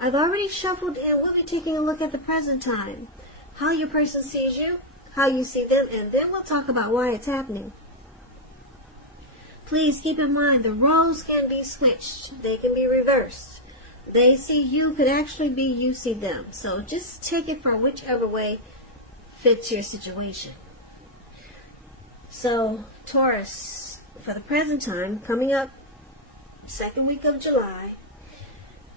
I've already shuffled and we'll be taking a look at the present time. How your person sees you, how you see them, and then we'll talk about why it's happening. Please keep in mind the roles can be switched. They can be reversed. They see you could actually be you see them. So just take it for whichever way fits your situation. So Taurus, for the present time, coming up second week of July,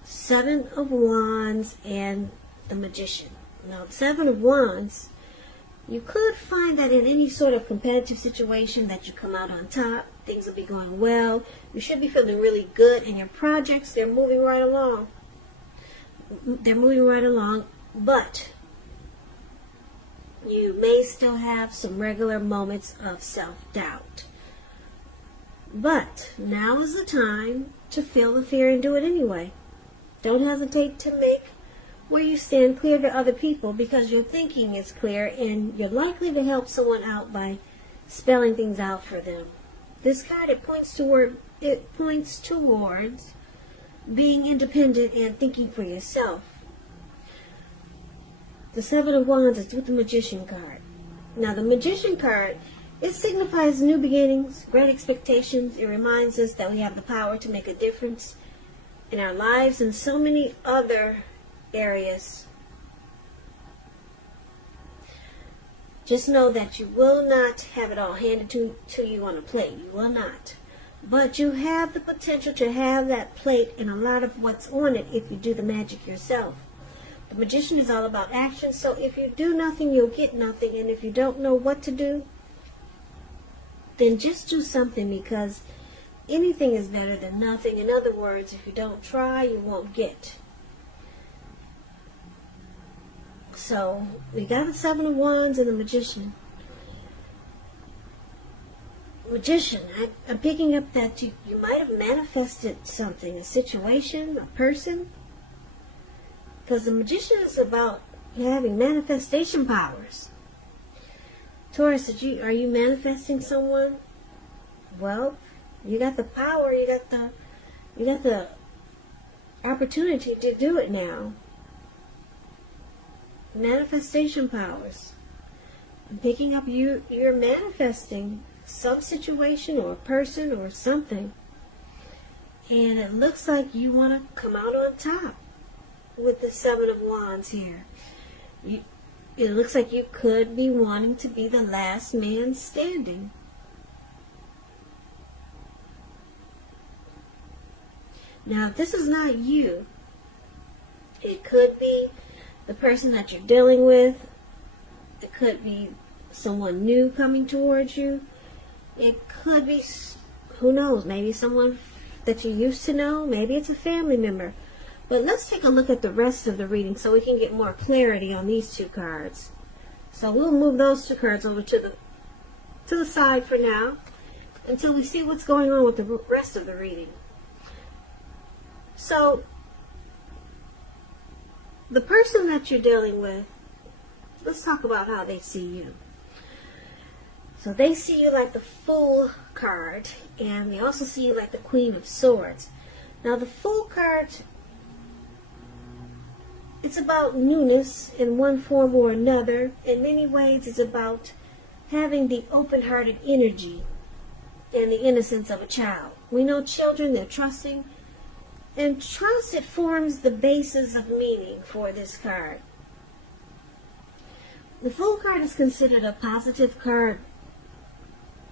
Seven of Wands and the Magician. Now, the Seven of Wands, you could find that in any sort of competitive situation that you come out on top. Things will be going well. You should be feeling really good in your projects. They're moving right along. But you may still have some regular moments of self-doubt. But now is the time to feel the fear and do it anyway. Don't hesitate to make where you stand clear to other people, because your thinking is clear and you're likely to help someone out by spelling things out for them. This card, it points towards being independent and thinking for yourself. The Seven of Wands is with the Magician card. Now, the Magician card, it signifies new beginnings, great expectations. It reminds us that we have the power to make a difference in our lives and so many other areas. Just know that you will not have it all handed to you on a plate. You will not. But you have the potential to have that plate and a lot of what's on it if you do the magic yourself. The Magician is all about action, so if you do nothing, you'll get nothing. And if you don't know what to do, then just do something, because anything is better than nothing. In other words, if you don't try, you won't get. So, we got the Seven of Wands and the Magician. Magician, I'm picking up that you might have manifested something, a situation, a person. Because the Magician is about having manifestation powers. Taurus, are you manifesting someone? Well, you got the power, you got the opportunity to do it now. Manifestation powers. I'm picking up you're manifesting some situation or a person or something. And it looks like you want to come out on top with the Seven of Wands here. It looks like you could be wanting to be the last man standing. Now, if this is not you, it could be the person that you're dealing with. It could be someone new coming towards you. It could be, who knows, maybe someone that you used to know. Maybe it's a family member. But let's take a look at the rest of the reading so we can get more clarity on these two cards. So we'll move those two cards over to the side for now until we see what's going on with the rest of the reading. So, the person that you're dealing with, let's talk about how they see you. So they see you like the Fool card, and they also see you like the Queen of Swords. Now the Fool card, it's about newness in one form or another. In many ways, it's about having the open-hearted energy and the innocence of a child. We know children, they're trusting. And trust, it forms the basis of meaning for this card. The Fool card is considered a positive card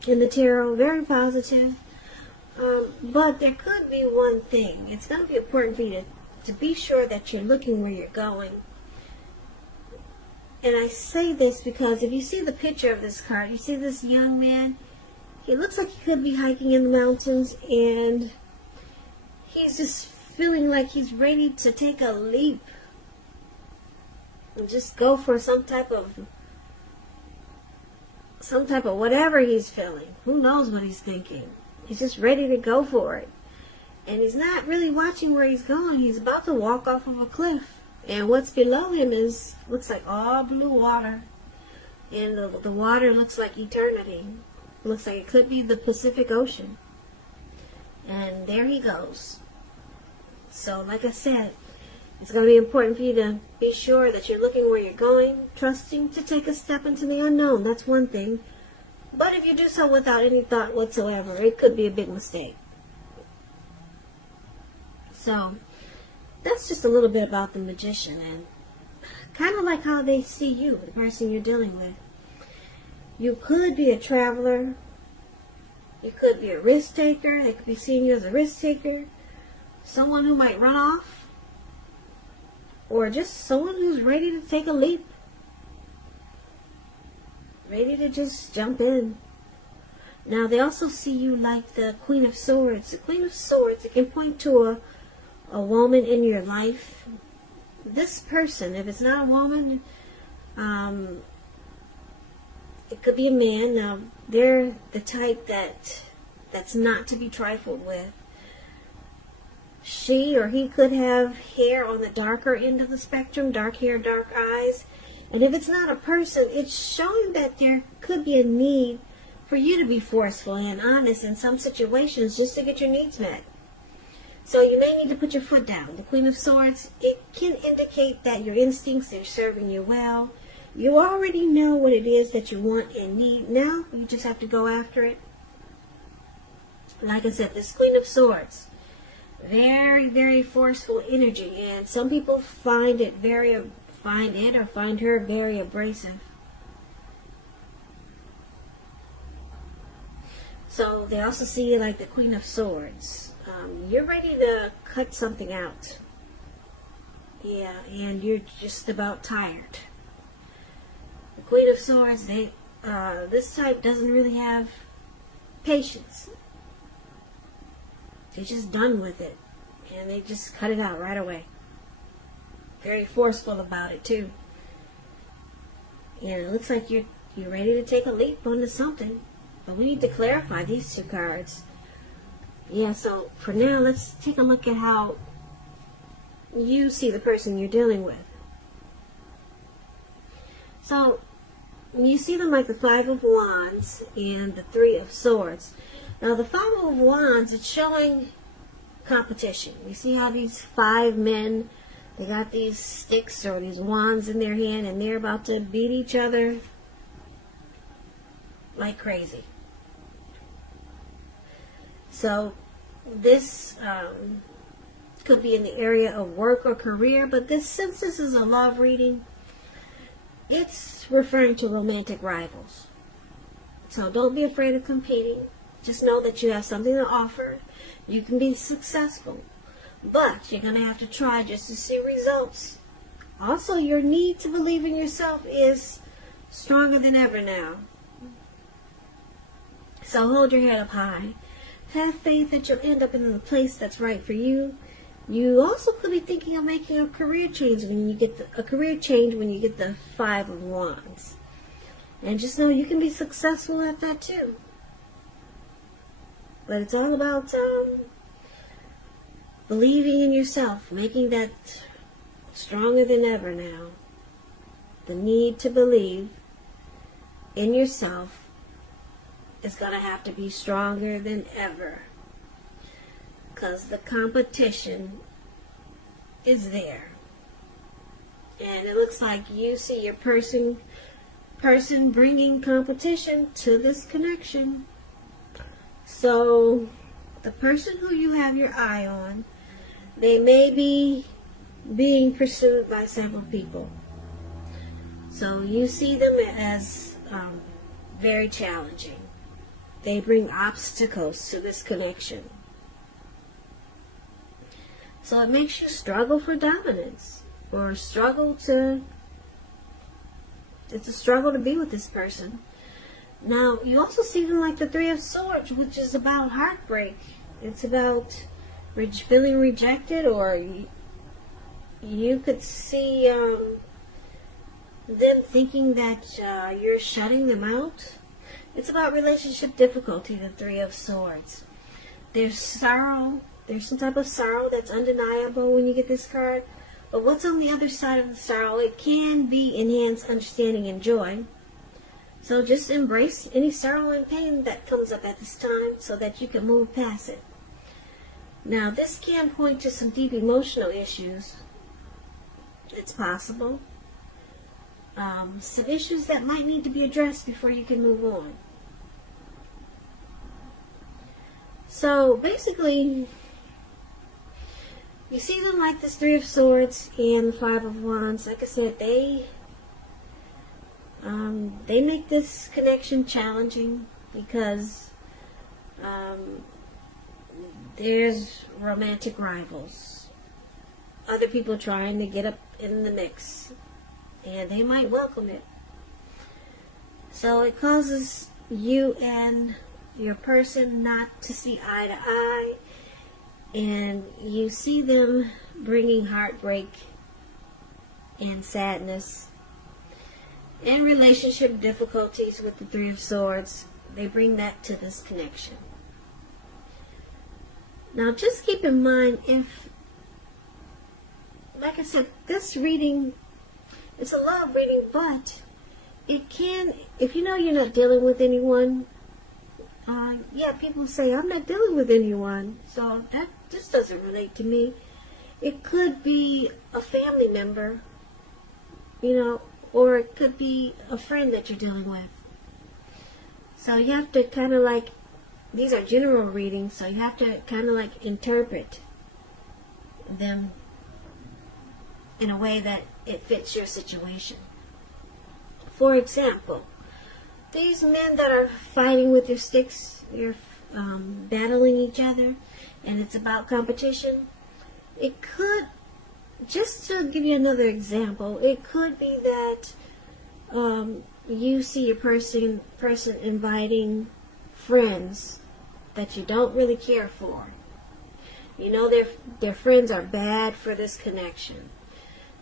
in the tarot, very positive. But there could be one thing. It's going to be important for you to be sure that you're looking where you're going. And I say this because if you see the picture of this card, you see this young man. He looks like he could be hiking in the mountains, and he's just feeling like he's ready to take a leap and just go for some type of whatever he's feeling. Who knows what he's thinking? He's just ready to go for it. And he's not really watching where he's going. He's about to walk off of a cliff. And what's below him looks like all blue water. And the water looks like eternity. Looks like it could be the Pacific Ocean. And there he goes. So, like I said, It's going to be important for you to be sure that you're looking where you're going, trusting to take a step into the unknown. That's one thing. But if you do so without any thought whatsoever, it could be a big mistake. So, that's just a little bit about the Magician, and kind of like how they see you, the person you're dealing with. You could be a traveler. You could be a risk taker. They could be seeing you as a risk taker. Someone who might run off. Or just someone who's ready to take a leap. Ready to just jump in. Now, they also see you like the Queen of Swords. The Queen of Swords, it can point to a woman in your life. This person, if it's not a woman, it could be a man. Now, they're the type that's not to be trifled with. She or he could have hair on the darker end of the spectrum, dark hair, dark eyes. And if it's not a person, it's showing that there could be a need for you to be forceful and honest in some situations just to get your needs met. So you may need to put your foot down. The Queen of Swords, it can indicate that your instincts are serving you well. You already know what it is that you want and need. Now, you just have to go after it. Like I said, this Queen of Swords, very, very forceful energy, and some people find her very abrasive. So they also see you like the Queen of Swords. You're ready to cut something out. Yeah, and you're just about tired. The Queen of Swords, this type doesn't really have patience. They're just done with it. And they just cut it out right away. Very forceful about it, too. And it looks like you're ready to take a leap onto something. But we need to clarify these two cards. Yeah, so for now, let's take a look at how you see the person you're dealing with. So, you see them like the Five of Wands and the Three of Swords. Now, the Five of Wands, it's showing competition. You see how these 5 men, they got these sticks or these wands in their hand, and they're about to beat each other like crazy. So, this could be in the area of work or career, but since this is a love reading, it's referring to romantic rivals. So, don't be afraid of competing. Just know that you have something to offer. You can be successful. But you're going to have to try just to see results. Also, your need to believe in yourself is stronger than ever now. So hold your head up high. Have faith that you'll end up in the place that's right for you. You also could be thinking of making a career change when you get the Five of Wands. And just know you can be successful at that too. But it's all about believing in yourself, making that stronger than ever now. The need to believe in yourself is going to have to be stronger than ever. Because the competition is there. And it looks like you see your person bringing competition to this connection. So, the person who you have your eye on, they may be being pursued by several people. So, you see them as very challenging. They bring obstacles to this connection. So, it makes you struggle for dominance. Or it's a struggle to be with this person. Now, you also see them like the Three of Swords, which is about heartbreak. It's about feeling rejected, or you could see them thinking that you're shutting them out. It's about relationship difficulty, the Three of Swords. There's sorrow. There's some type of sorrow that's undeniable when you get this card. But what's on the other side of the sorrow? It can be enhanced understanding and joy. So just embrace any sorrow and pain that comes up at this time so that you can move past it. Now, this can point to some deep emotional issues. It's possible. Some issues that might need to be addressed before you can move on. So basically, you see them like this Three of Swords and the Five of Wands. Like I said, they make this connection challenging because there's romantic rivals, other people trying to get up in the mix, and they might welcome it. So it causes you and your person not to see eye to eye, and you see them bringing heartbreak and sadness and relationship difficulties with the Three of Swords. They bring that to this connection. Now just keep in mind, if, like I said, this reading, it's a love reading, but it can, if you know you're not dealing with anyone, yeah, people say, I'm not dealing with anyone, so that just doesn't relate to me. It could be a family member, you know, or it could be a friend that you're dealing with. So you have to kind of like, these are general readings, so you have to kind of like interpret them in a way that it fits your situation. For example, these men that are fighting with their sticks, you're battling each other, and it's about competition. It could, just to give you another example, it could be that you see your person inviting friends that you don't really care for. You know their friends are bad for this connection.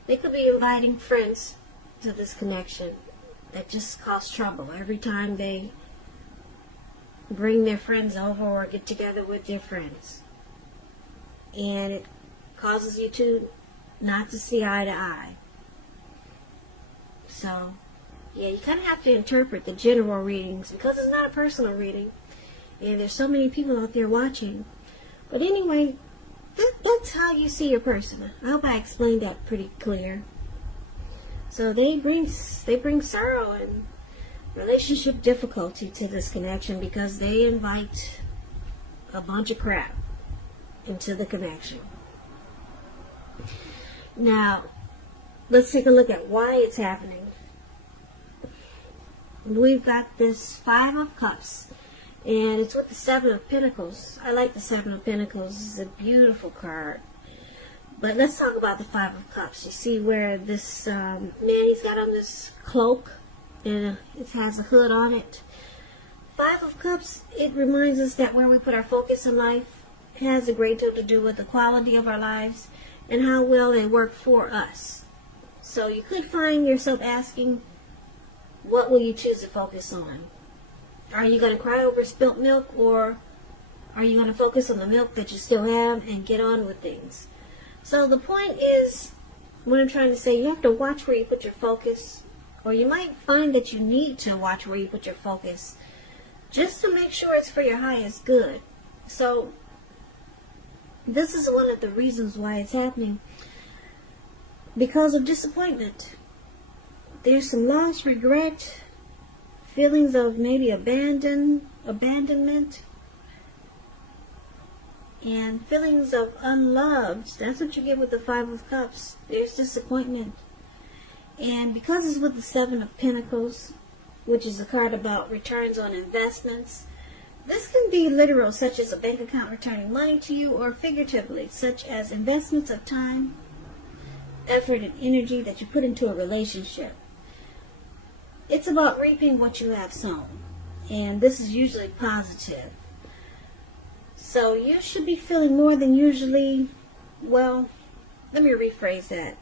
They could be inviting friends to this connection that just cause trouble every time they bring their friends over or get together with their friends. And it causes you to not to see eye to eye. So, yeah, you kind of have to interpret the general readings because it's not a personal reading. And there's so many people out there watching. But anyway, that's how you see your person. I hope I explained that pretty clear. So they bring sorrow and relationship difficulty to this connection because they invite a bunch of crap into the connection. Now, let's take a look at why it's happening. We've got this Five of Cups, and it's with the Seven of Pentacles. I like the Seven of Pentacles. It's a beautiful card. But let's talk about the Five of Cups. You see where this man, he's got on this cloak, and it has a hood on it. Five of Cups, it reminds us that where we put our focus in life has a great deal to do with the quality of our lives and how well they work for us. So you could find yourself asking, what will you choose to focus on? Are you going to cry over spilt milk, or are you going to focus on the milk that you still have and get on with things? So the point is, what I'm trying to say, you have to watch where you put your focus, or you might find that you need to watch where you put your focus just to make sure it's for your highest good. So this is one of the reasons why it's happening. Because of disappointment. There's some loss, regret, feelings of maybe abandonment, and feelings of unloved. That's what you get with the Five of Cups. There's disappointment. And because it's with the Seven of Pentacles, which is a card about returns on investments, this can be literal, such as a bank account returning money to you, or figuratively, such as investments of time, effort, and energy that you put into a relationship. It's about reaping what you have sown, and this is usually positive. So you should be feeling more than usually, well, let me rephrase that.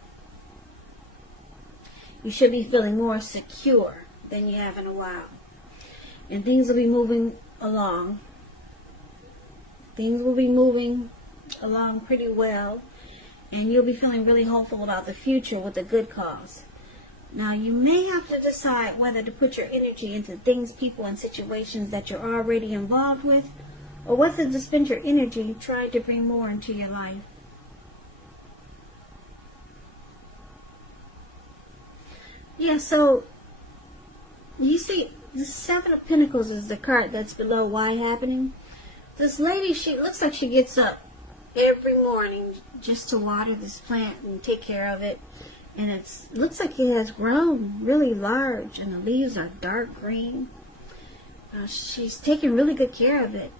You should be feeling more secure than you have in a while. And things will be moving along. Things will be moving along pretty well, and you'll be feeling really hopeful about the future with a good cause. Now, you may have to decide whether to put your energy into things, people, and situations that you're already involved with, or whether to spend your energy trying to bring more into your life. Yeah, so you see, the Seven of Pentacles is the card that's below why happening. This lady, she looks like she gets up every morning just to water this plant and take care of it. And it looks like it has grown really large, and the leaves are dark green. She's taking really good care of it,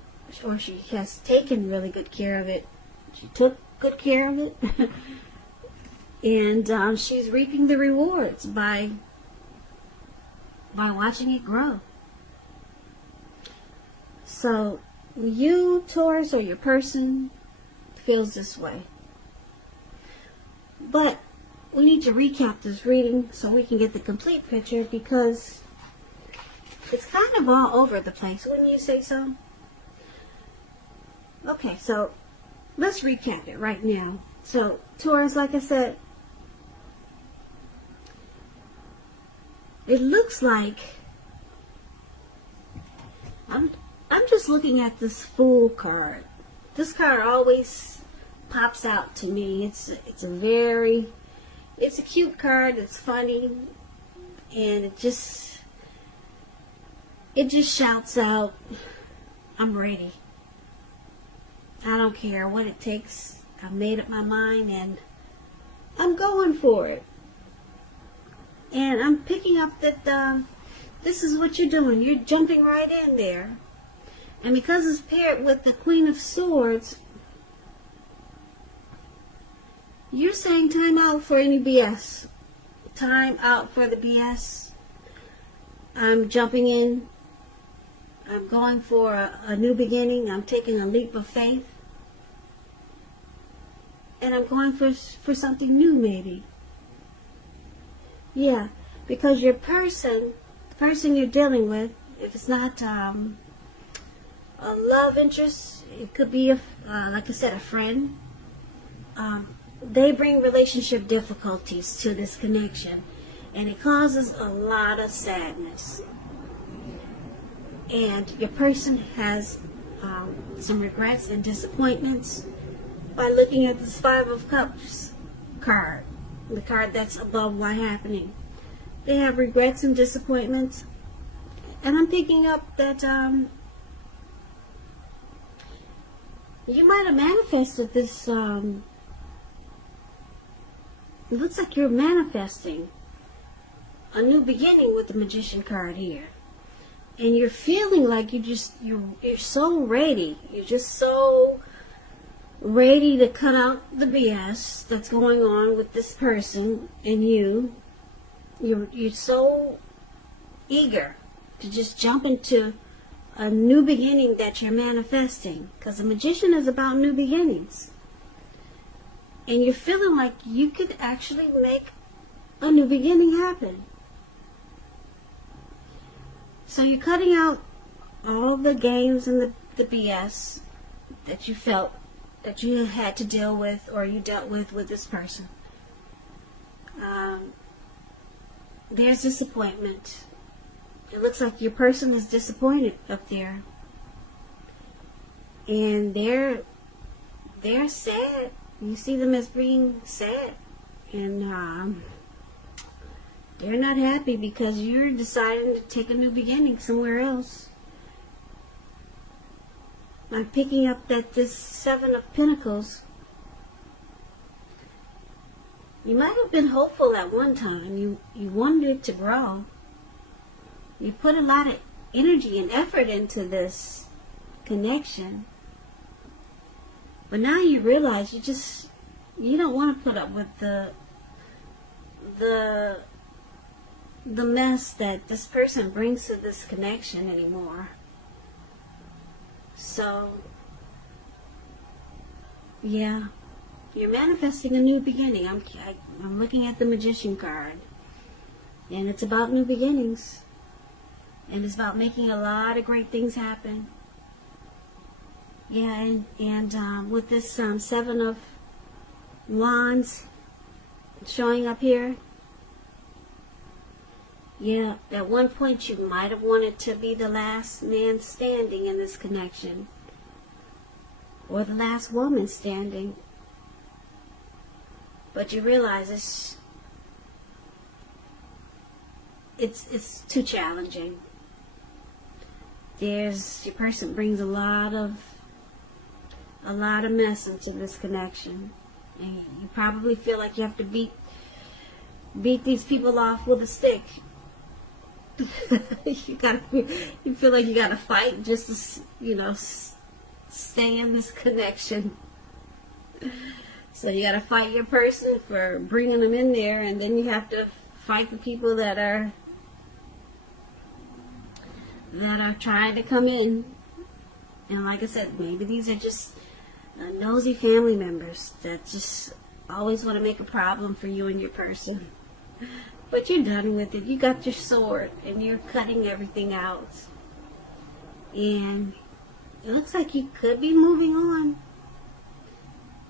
or she has taken really good care of it. She took good care of it, and she's reaping the rewards by watching it grow. So you, Taurus, or your person feels this way. But we need to recap this reading so we can get the complete picture, because it's kind of all over the place, wouldn't you say so? Okay, so let's recap it right now. So, Taurus, like I said, it looks like I'm just looking at this Fool card. This card always pops out to me. It's a cute card. It's funny, and it just shouts out, I'm ready. I don't care what it takes. I've made up my mind, and I'm going for it. And I'm picking up that this is what you're doing. You're jumping right in there. And because it's paired with the Queen of Swords, you're saying time out for any BS. Time out for the BS. I'm jumping in. I'm going for a new beginning. I'm taking a leap of faith. And I'm going for something new, maybe. Yeah, because your person, the person you're dealing with, if it's not a love interest, it could be, like I said, a friend. They bring relationship difficulties to this connection, and it causes a lot of sadness. And your person has some regrets and disappointments by looking at this Five of Cups card, the card that's above why happening. They have regrets and disappointments, and I'm picking up that you might have manifested this. It looks like you're manifesting a new beginning with the Magician card here. And you're feeling like you're so ready. You're just so ready to cut out the BS that's going on with this person and you. You're so eager to just jump into a new beginning that you're manifesting. Because the Magician is about new beginnings. And you're feeling like you could actually make a new beginning happen. So you're cutting out all the games and the BS that you felt that you had to deal with, or you dealt with this person. There's disappointment. It looks like your person is disappointed up there. And they're sad. You see them as being sad, and they're not happy because you're deciding to take a new beginning somewhere else. I'm picking up that this Seven of Pentacles, you might have been hopeful at one time. You wanted it to grow. You put a lot of energy and effort into this connection. But now you realize you don't want to put up with the mess that this person brings to this connection anymore. So, yeah, you're manifesting a new beginning. I'm looking at the Magician card, and it's about new beginnings, and it's about making a lot of great things happen. Yeah, and with this Seven of Wands showing up here, yeah, at one point you might have wanted to be the last man standing in this connection, or the last woman standing, but you realize it's too challenging. Your person brings a lot of mess into this connection, and you probably feel like you have to beat these people off with a stick. You feel like you gotta fight just to, stay in this connection. So you gotta fight your person for bringing them in there, and then you have to fight the people that are trying to come in. And like I said, maybe these are just nosy family members that just always want to make a problem for you and your person. But you're done with it. You got your sword and you're cutting everything out. And it looks like you could be moving on.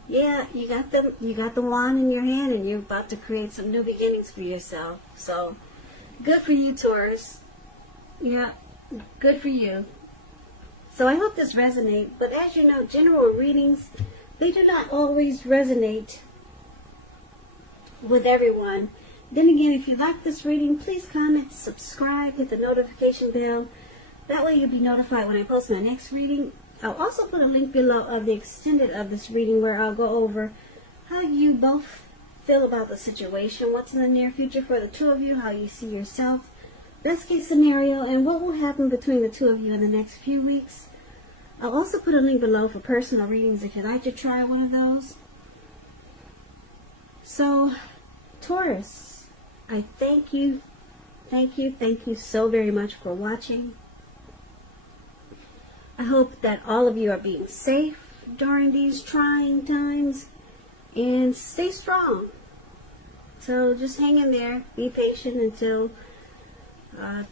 Yeah, you got the wand in your hand, and you're about to create some new beginnings for yourself. So good for you, Taurus. Yeah, good for you. So I hope this resonates. But as you know, general readings, they do not always resonate with everyone. Then again, if you like this reading, please comment, subscribe, hit the notification bell. That way you'll be notified when I post my next reading. I'll also put a link below of the extended of this reading, where I'll go over how you both feel about the situation, what's in the near future for the two of you, how you see yourself, best case scenario, and what will happen between the two of you in the next few weeks. I'll also put a link below for personal readings if you'd like to try one of those. So, Taurus, I thank you so very much for watching. I hope that all of you are being safe during these trying times, and stay strong. So just hang in there, be patient until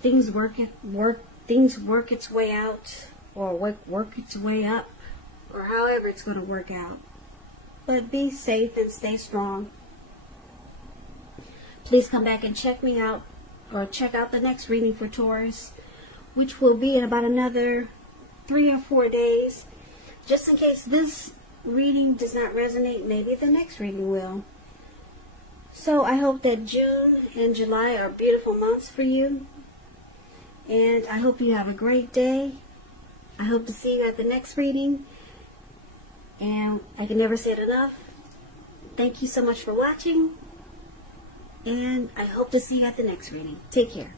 things work its way out, or work its way up, or however it's going to work out. But be safe and stay strong. Please come back and check me out, or check out the next reading for Taurus, which will be in about another 3 or 4 days. Just in case this reading does not resonate, maybe the next reading will. So I hope that June and July are beautiful months for you. And I hope you have a great day. I hope to see you at the next reading. And I can never say it enough. Thank you so much for watching. And I hope to see you at the next reading. Take care.